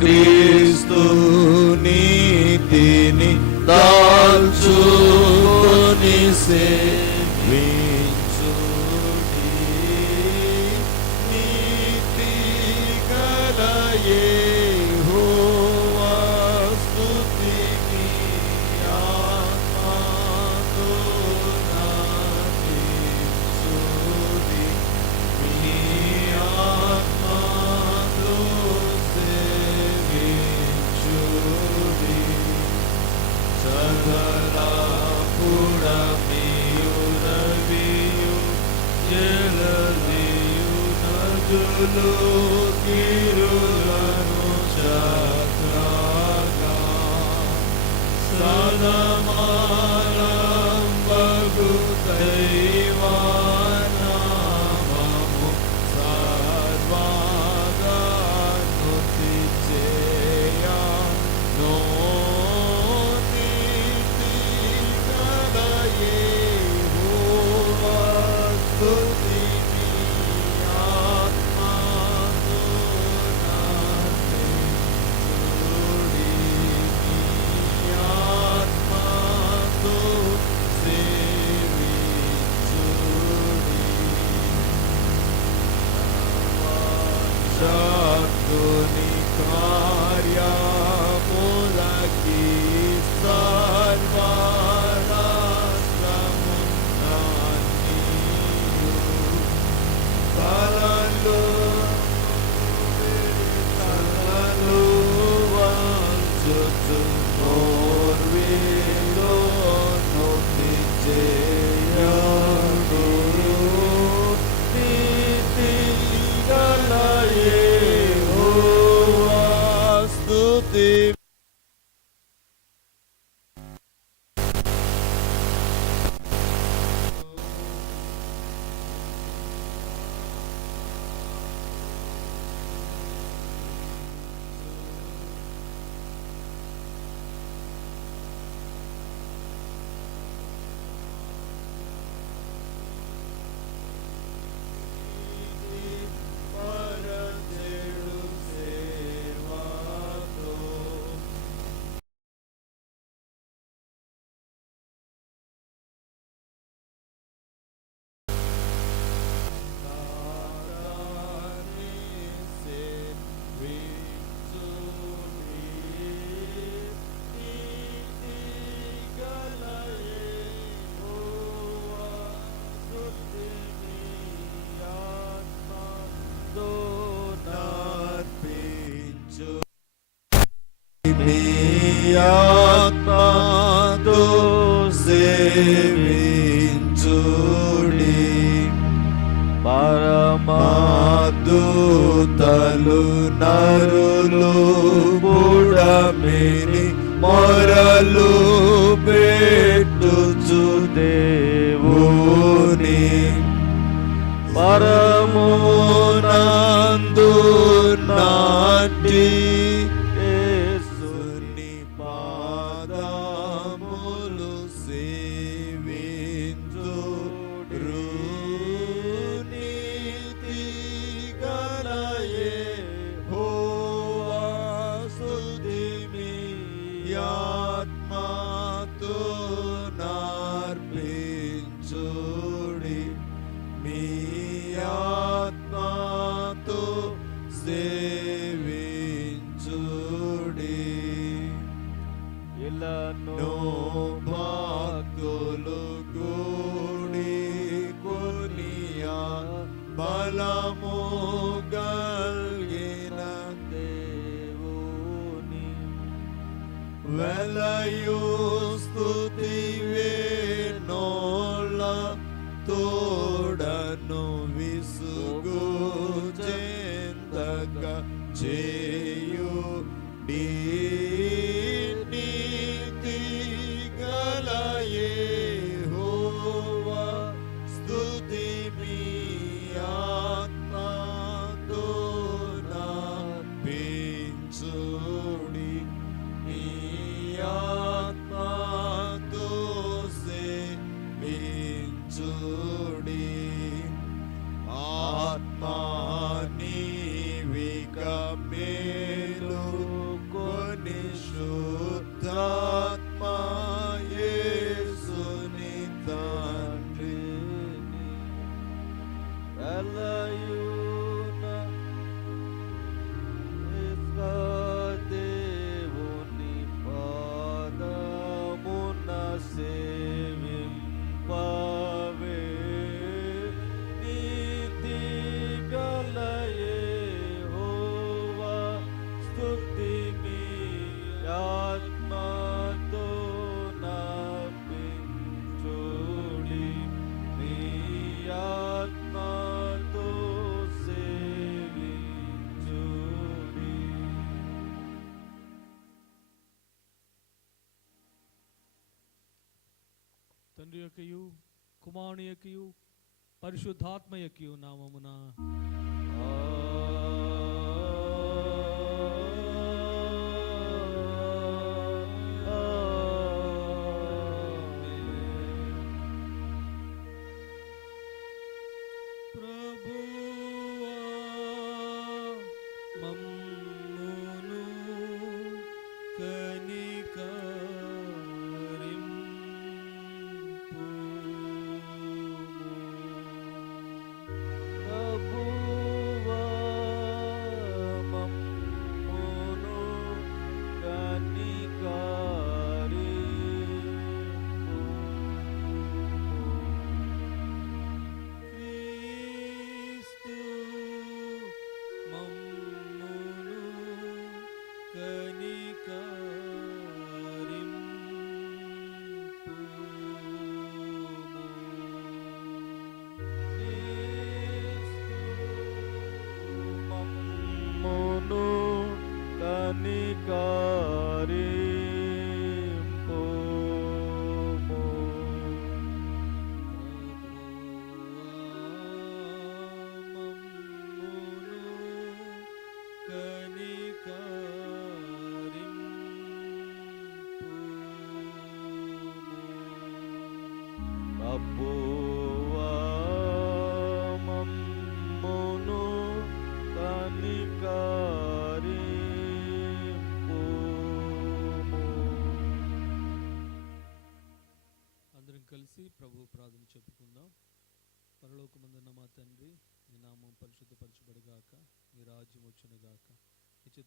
క్రీస్తు నీతిని దాల్చుకొని సేవించుడి سلاما తండ్రి యొక్కయు కుమారుని యొక్కయు పరిశుద్ధాత్మ యొక్కయు నామమున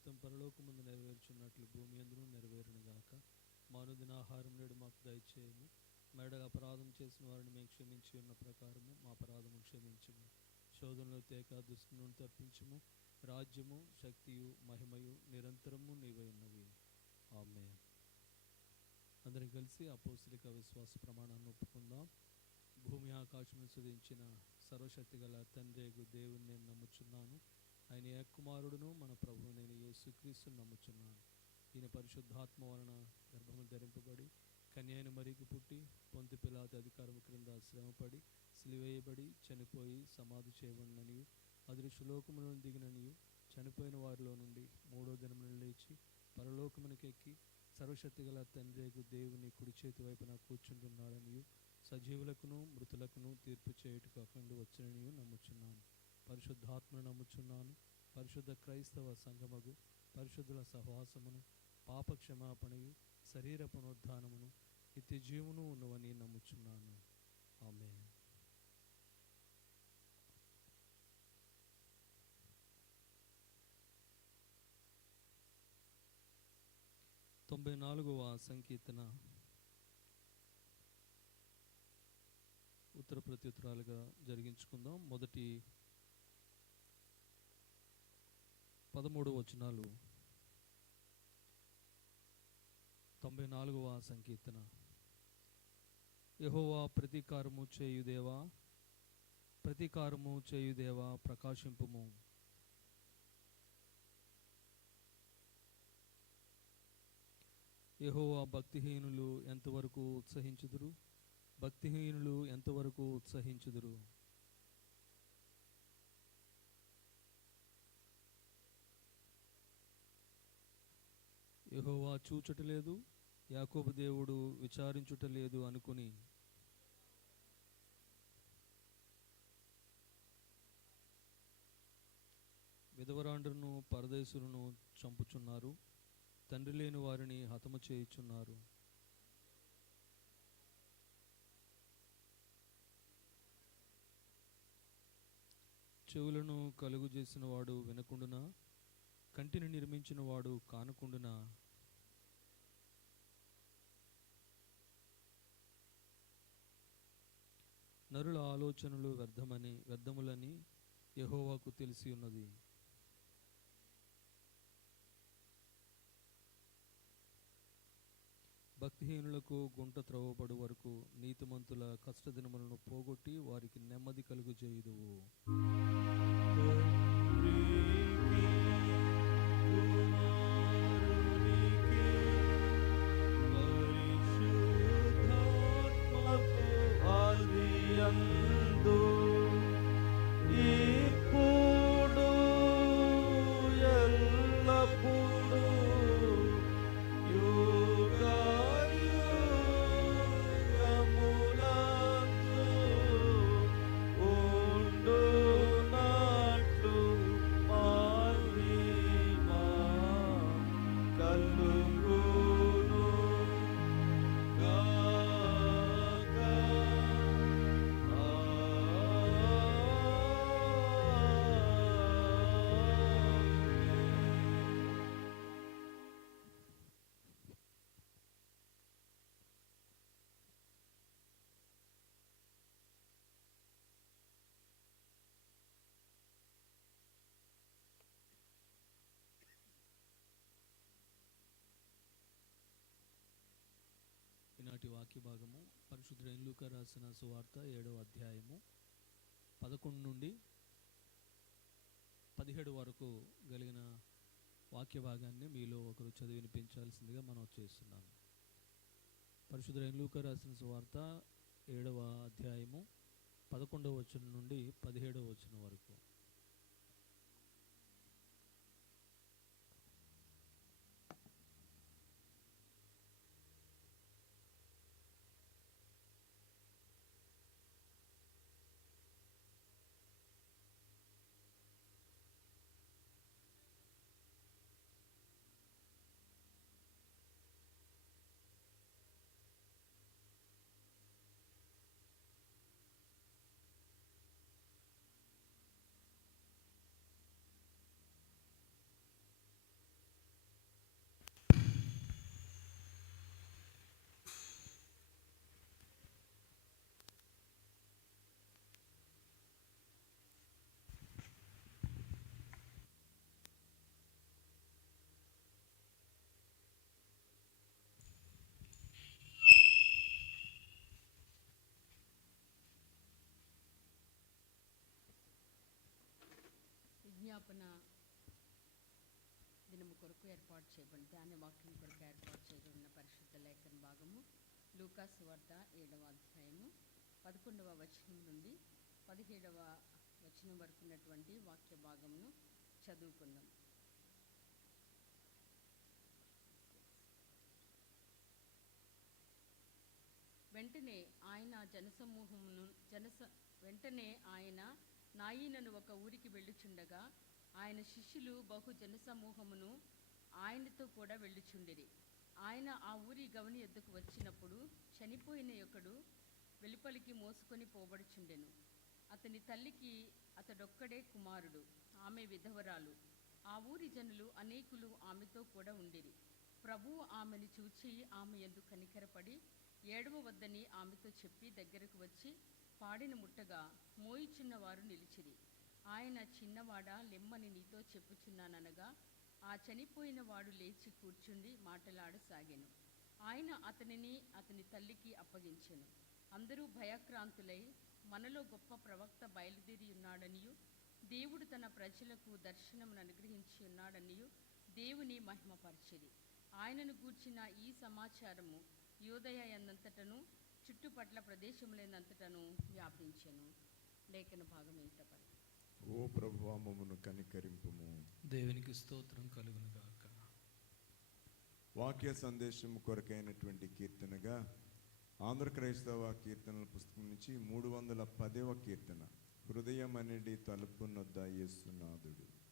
చిత్తం పరలోకముందు నెరవేర్చున్నట్లు భూమి అందును నెరవేరునుగాక. మానుదిన ఆహారం నేడు మాకు దయచేయము. మేడ అపరాధం చేసిన వారిని మేము క్షమించి ఉన్న ప్రకారము మా అపరాధము క్షమించము. శోధనలో తేక దుస్తును తప్పించము. రాజ్యము శక్తియు మహిమయు నిరంతరము నీవై ఉన్నవి. ఆమె అందరం కలిసి అపోస్తులిక విశ్వాస ప్రమాణాన్ని ఒప్పుకుందాం. భూమి ఆకాశమును సుధించిన సర్వశక్తి గల తండ్రి దేవుని నేను నమ్ముచున్నాను. ఆయన ఏ కుమారుడును మన ప్రభువు నేను యేసుక్రీస్తుని నమ్ముచున్నాను. ఈయన పరిశుద్ధాత్మ వలన గర్భము ధరింపబడి కన్యాయని మరికి పుట్టి పొంతి పిలాతి అధికారం క్రింద శ్రమపడి సిలివేయబడి చనిపోయి సమాధి చేయబడిననియు అదృశ్యలోకములో దిగినని చనిపోయిన వారిలో నుండి మూడో దినమున లేచి పరలోకమునకెక్కి సర్వశక్తి గల తండ్రికి దేవుని కుడి చేతి వైపున కూర్చుంటున్నాడనియు సజీవులకును మృతులకును తీర్పు చేయుటకు అక్కడి వచ్చినని నమ్ముచున్నాను. పరిశుద్ధాత్మను నమ్ముచున్నాను. పరిశుద్ధ క్రైస్తవ సంగమగు పరిశుద్ధుల సహవాసమును పాపక్షమాపణయు శరీర పునరుద్ధానమును నిత్య జీవును ఉన్నవని నమ్ముచున్నాను. ఆమె తొంభై నాలుగవ సంకీర్తన. ఉత్తర ప్రత్యుత్తరాలుగా జరిగించుకుందాం. మొదటి పదమూడు వచనాలు. తొంభై నాలుగవ సంకీర్తన. యహోవా ప్రతీకారము చేయుదేవా ప్రతీకారము చేయుదేవా ప్రకాశింపుము. యహోవా భక్తిహీనులు ఎంతవరకు ఉత్సహించుదురు? భక్తిహీనులు ఎంతవరకు ఉత్సహించుదురు? యహోవా చూచటలేదు యాకోబు దేవుడు విచారించుట లేదు అనుకుని. విధవరాండ్రును పరదేశులను చంపుచున్నారు తండ్రి లేని వారిని హతము చేయుచున్నారు. చెవులను కలుగు చేసిన వాడు వినకుండునా? కంటిని నిర్మించిన వాడు కానకుండునా? నరుల ఆలోచనలు వ్యర్థమని వ్యర్థములని యహోవాకు తెలిసి ఉన్నది. భక్తిహీనులకు గుంట త్రవ్వబడు వరకు నీతిమంతుల కష్టదినములను పోగొట్టి వారికి నెమ్మది కలుగు చేయుదువు ఇప్పుడు వాక్య భాగము పరిశుద్ధుడైన లూకా రాసిన సువార్త ఏడవ అధ్యాయము పదకొండు నుండి పదిహేడు వరకు కలిగిన వాక్య భాగాన్ని మీలో ఒకరు చదివి వినిపించాల్సిందిగా మనం చేస్తున్నాము పరిశుద్ధుడైన లూకా రాసిన సువార్త ఏడవ అధ్యాయము పదకొండవ వచనం నుండి పదిహేడవ వచనం వరకు. వ్యవస్థాపన దినము కొరకు ఏర్పాటు చేయబడి ధ్యాన వాక్యం కొరకు ఏర్పాటు చేయబడిన పరిశుద్ధ లేఖన భాగము లూకాస్ వార్త ఏడవ అధ్యాయము పదకొండవ వచనం నుండి పదిహేడవ వచనం వరకు ఉన్నటువంటి వాక్య భాగమును చదువుకుందాం. వెంటనే ఆయన జనసమూహమును జనస వెంటనే ఆయన నాయీనను ఒక ఊరికి వెళ్ళుచుండగా ఆయన శిష్యులు బహు జనసమూహమును ఆయనతో కూడా వెళ్ళుచుండిరి. ఆయన ఆ ఊరి గవని ఎద్దుకు వచ్చినప్పుడు చనిపోయిన యొక్కడు వెలుపలికి మోసుకొని పోబడుచుండెను. అతని తల్లికి అతడొక్కడే కుమారుడు ఆమె విధవరాలు. ఆ ఊరి జనులు అనేకులు ఆమెతో కూడా ఉండిరి. ప్రభువు ఆమెను చూచి ఆమె ఎందు కనికరపడి ఏడవ వద్దని ఆమెతో చెప్పి దగ్గరకు వచ్చి పాడిన ముట్టగా మోయిచున్నవారు నిలిచిరి. ఆయన చిన్నవాడ లెమ్మని నీతో చెప్పుచున్నాననగా ఆ చనిపోయిన వాడు లేచి కూర్చుండి మాటలాడసాగాను. ఆయన అతనిని అతని తల్లికి అప్పగించెను. అందరూ భయక్రాంతులై మనలో గొప్ప ప్రవక్త బయలుదేరి ఉన్నాడనియు దేవుడు తన ప్రజలకు దర్శనమును అనుగ్రహించి ఉన్నాడనియు దేవుని మహిమపరిచిరి ఆయనను గూర్చిన ఈ సమాచారము యోదయ ఎందంతటను చుట్టుపట్ల ప్రదేశములైనంతటను వ్యాపించెను. లేఖన భాగం ఏటపడి ఓ ప్రభువా మమ్మను కనికరింపుము. దేవునికి స్తోత్రం కలుగును గాక. వాక్య సందేశం కొరకైనటువంటి కీర్తనగా ఆంధ్ర క్రైస్తవ కీర్తనల పుస్తకం నుంచి మూడు వందల పదవ కీర్తన. హృదయం అనేది తలుపు నొద్ద యేసునాథుడు.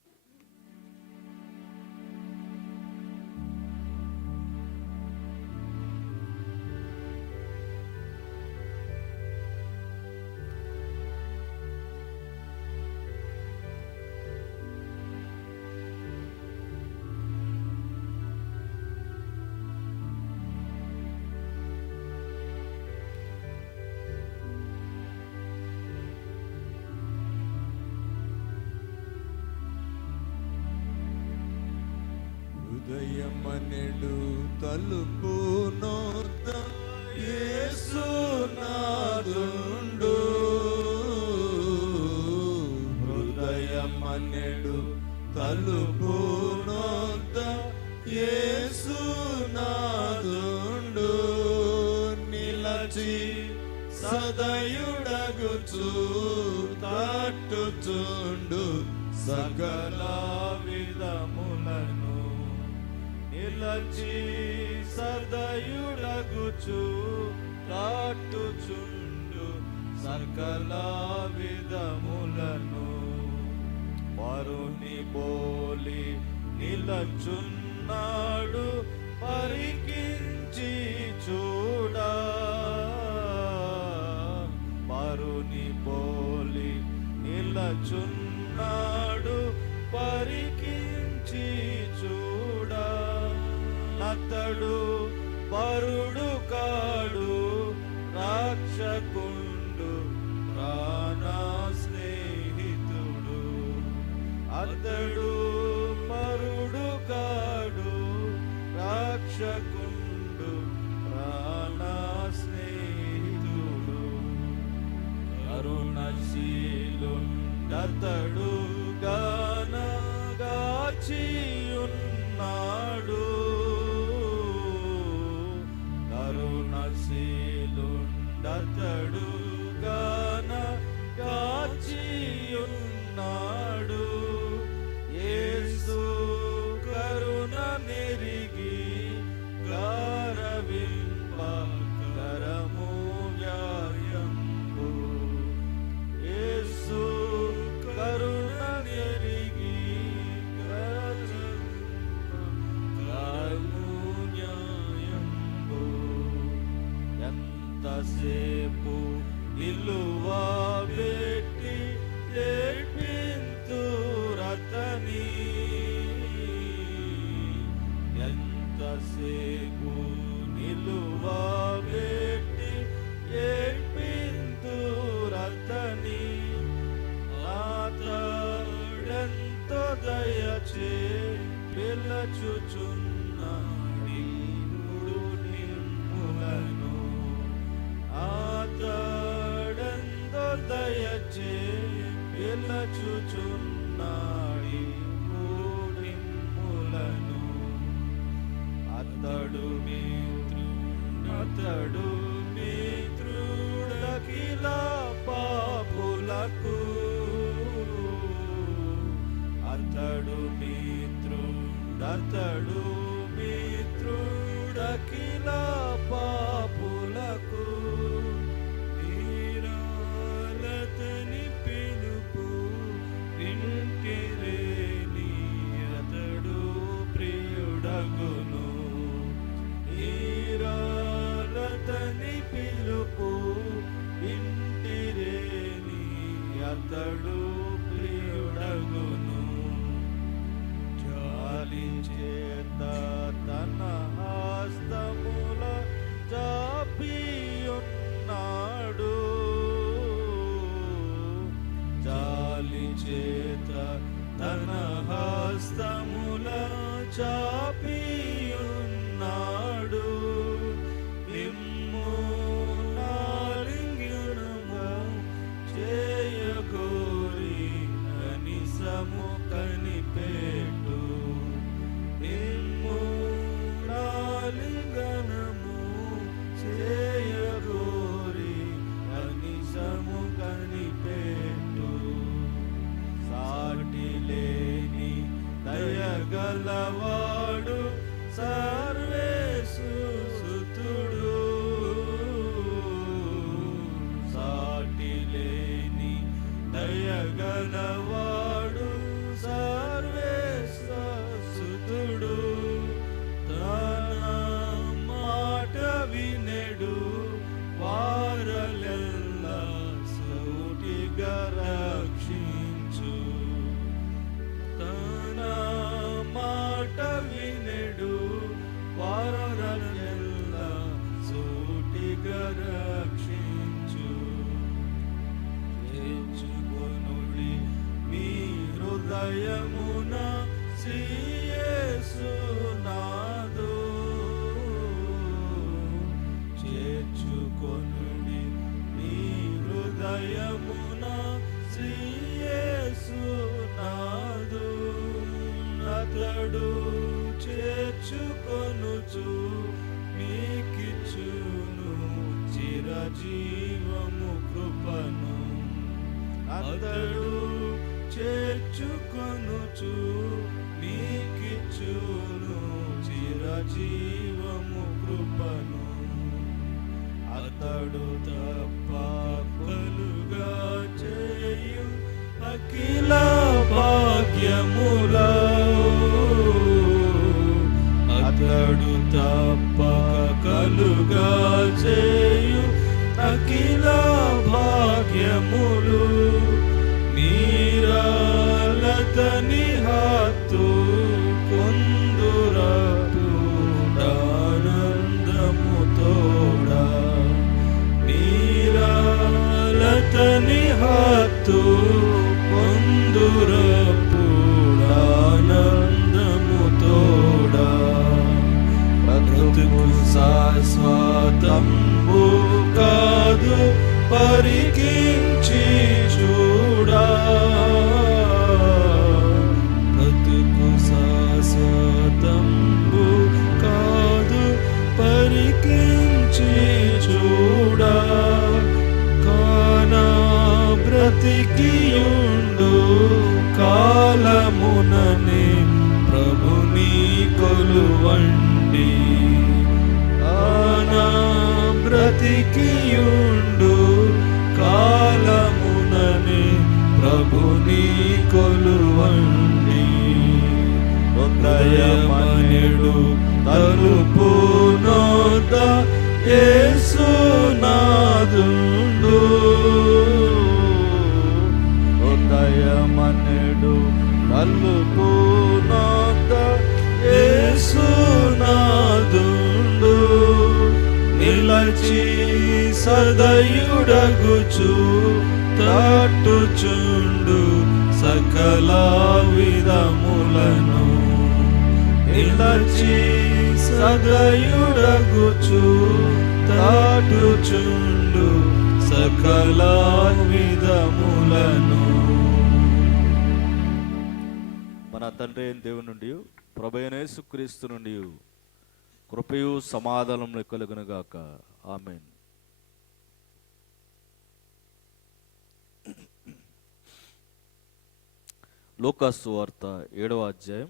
తెరమనెడు తలుపు నోయేసునాదుండు హృదయమనెడు తలుపు నోద ఏసునాదుండు నిలచి సదయుడగుచు తట్టుచుండు సకలా విలచి సర్దయుడగుచు తాటుచుండు సకల విధములను. వరుని పోలి నిలచున్నాడు పరికించి చూడ. వరుణి పోలి నిలచున్నాడు అతడు పరుడు కాడు రాక్షకుండు రానా స్నేహితుడు. అతడు కాసేపు నిలువా చేస్తాడు. మరచి సదయుడగుచు తట్టుచుండు సకల విధములను. నిలచి సదయుడగుచు తాటుచుండు సకల విధములను. మన తండ్రి అయిన దేవుని నుండి ప్రభైనేసు క్రీస్తు నుండి కృపయు సమాధానం కలుగునుగాక ఆమెన్ లోకాసు వార్త ఏడవ అధ్యాయం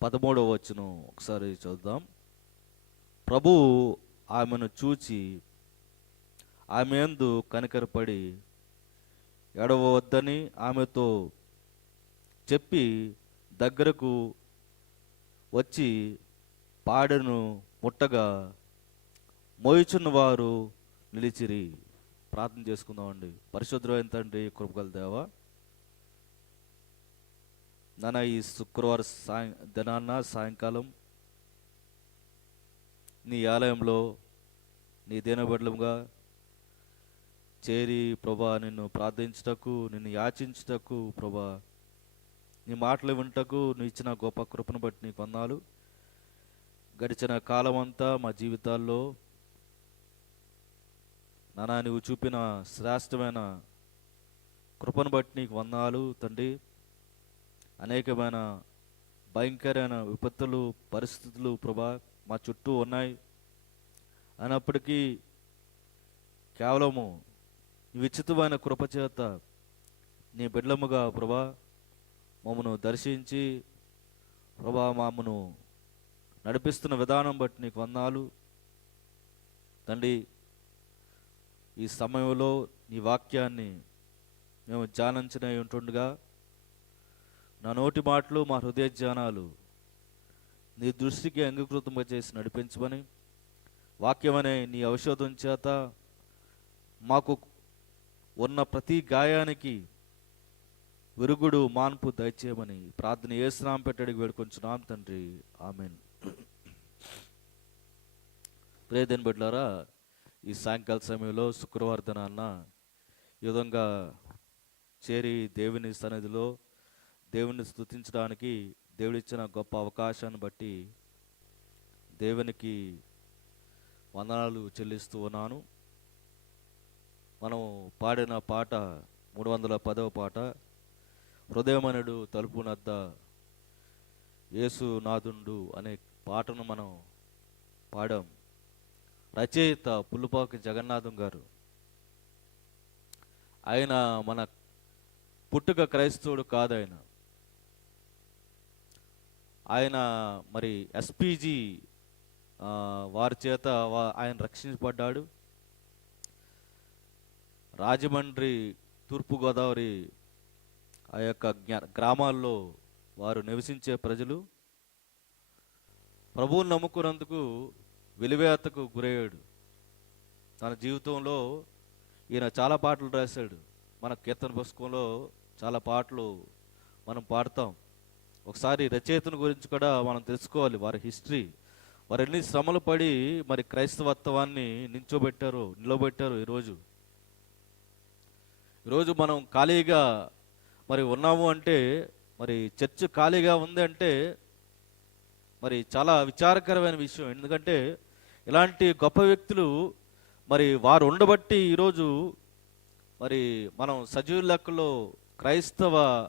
పదమూడవ వచనం ఒకసారి చూద్దాం ప్రభువు ఆమెను చూచి ఆమె ఎందు కనికరపడి ఎడవద్దని ఆమెతో చెప్పి దగ్గరకు వచ్చి పాడెను ముట్టగా మోయిచున్న వారు నిలిచిరి. ప్రార్థన చేసుకుందామండి. పరిశుద్ధమైన తండ్రి కృపగల దేవా. నాన్న ఈ శుక్రవారం సాయం దినాన్న సాయంకాలం నీ ఆలయంలో నీ దీనబడ్లముగా చేరి ప్రభా నిన్ను ప్రార్థించుటకు నిన్ను యాచించుటకు ప్రభా నీ మాటలు వింటకు నువ్వు ఇచ్చిన గొప్ప కృపను బట్టి నీకు వందాలు. గడిచిన కాలం అంతా మా జీవితాల్లో నానా నువ్వు చూపిన శ్రేష్టమైన కృపను బట్టి నీకు వందాలు తండ్రి. అనేకమైన భయంకరమైన విపత్తులు పరిస్థితులు ప్రభా మా చుట్టూ ఉన్నాయి. అయినప్పటికీ కేవలము నీ విచితమైన కృపచేత నీ బిడ్డలముగా ప్రభా మమ్మను దర్శించి ప్రభా మామను నడిపిస్తున్న విధానం బట్టి నీకు వందాలు తండ్రి. ఈ సమయంలో నీ వాక్యాన్ని మేము ధ్యానించిన ఉంటుండగా నా నోటి మాటలు మా హృదయ ధ్యానాలు నీ దృష్టికి అంగీకృతంగా చేసి నడిపించమని వాక్యమనే నీ ఔషధం చేత మాకు ఉన్న ప్రతి గాయానికి విరుగుడు మాన్పు దయచేయమని ప్రార్థన ఏ స్నానం పెట్టడికి వేడుకొంచున్నాం తండ్రి. ఆమెన్. ప్రేదన్ బిడ్లారా ఈ సాయంకాల సమయంలో శుక్రవారదనాన్న ఈ విధంగా చేరి దేవుని సన్నిధిలో దేవుని స్తుతించడానికి దేవుడిచ్చిన గొప్ప అవకాశాన్ని బట్టి దేవునికి వందనాలు చెల్లిస్తూ ఉన్నాను. మనం పాడిన పాట మూడు వందల పదవ పాట హృదయమనుడు తలుపు నద్ద యేసు నాదుండు అనే పాటను మనం పాడాం. రచయిత పుల్లుపాకి జగన్నాథం గారు. ఆయన మన పుట్టుక క్రైస్తవుడు కాదు ఆయన ఆయన మరి ఎస్పీజీ వారి చేత వా- ఆయన రక్షించబడ్డాడు. రాజమండ్రి తూర్పుగోదావరి ఆ యొక్క గ్రామాల్లో వారు నివసించే ప్రజలు. ప్రభువుని నమ్ముకున్నందుకు వెలివేతకు గురయ్యాడు. తన జీవితంలో ఈయన చాలా పాటలు రాశాడు. మన కీర్తన పుస్తకంలో చాలా పాటలు మనం పాడతాం. ఒకసారి రచయితను గురించి కూడా మనం తెలుసుకోవాలి. వారి హిస్టరీ వారు ఎన్ని శ్రమలు పడి మరి క్రైస్తవత్వాన్ని నించోబెట్టారు నిలబెట్టారు ఈరోజు. ఈరోజు మనం ఖాళీగా మరి ఉన్నాము అంటే మరి చర్చ్ ఖాళీగా ఉంది అంటే మరి చాలా విచారకరమైన విషయం. ఎందుకంటే ఇలాంటి గొప్ప వ్యక్తులు మరి వారు ఉండబట్టి ఈరోజు మరి మనం సజీవ లెక్కలో క్రైస్తవ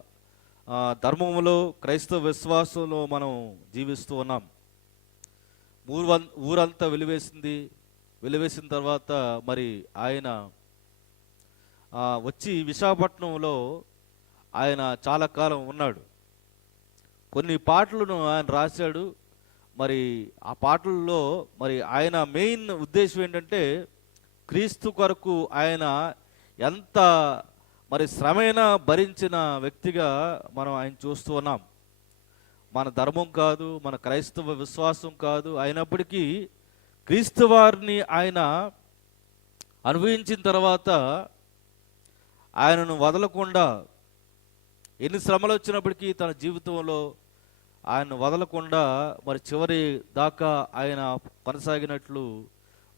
ధర్మంలో క్రైస్తవ విశ్వాసంలో మనం జీవిస్తూ ఉన్నాం. ఊరు ఊరంతా వెలివేసింది. వెలివేసిన తర్వాత మరి ఆయన వచ్చి విశాఖపట్నంలో ఆయన చాలా కాలం ఉన్నాడు. కొన్ని పాటలను ఆయన రాశాడు. మరి ఆ పాటల్లో మరి ఆయన మెయిన్ ఉద్దేశం ఏంటంటే క్రీస్తు కొరకు ఆయన ఎంత మరి శ్రమైనా భరించిన వ్యక్తిగా మనం ఆయన చూస్తూ ఉన్నాం. మన ధర్మం కాదు మన క్రైస్తవ విశ్వాసం కాదు. అయినప్పటికీ క్రీస్తు వారిని ఆయన అనుభవించిన తర్వాత ఆయనను వదలకుండా ఎన్ని శ్రమలు వచ్చినప్పటికీ తన జీవితంలో ఆయన వదలకుండా మరి చివరి దాకా ఆయన కొనసాగినట్లు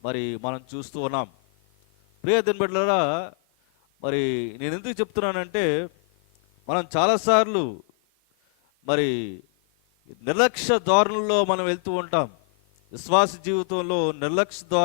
మరి మనం చూస్తూ ఉన్నాం. ప్రియ దినబిడ్డలరా మరి నేను ఎందుకు చెప్తున్నానంటే మనం చాలాసార్లు మరి నిర్లక్ష్య ధోరణిలో మనం వెళ్తూ ఉంటాం. విశ్వాస జీవితంలో నిర్లక్ష్య ధోరణి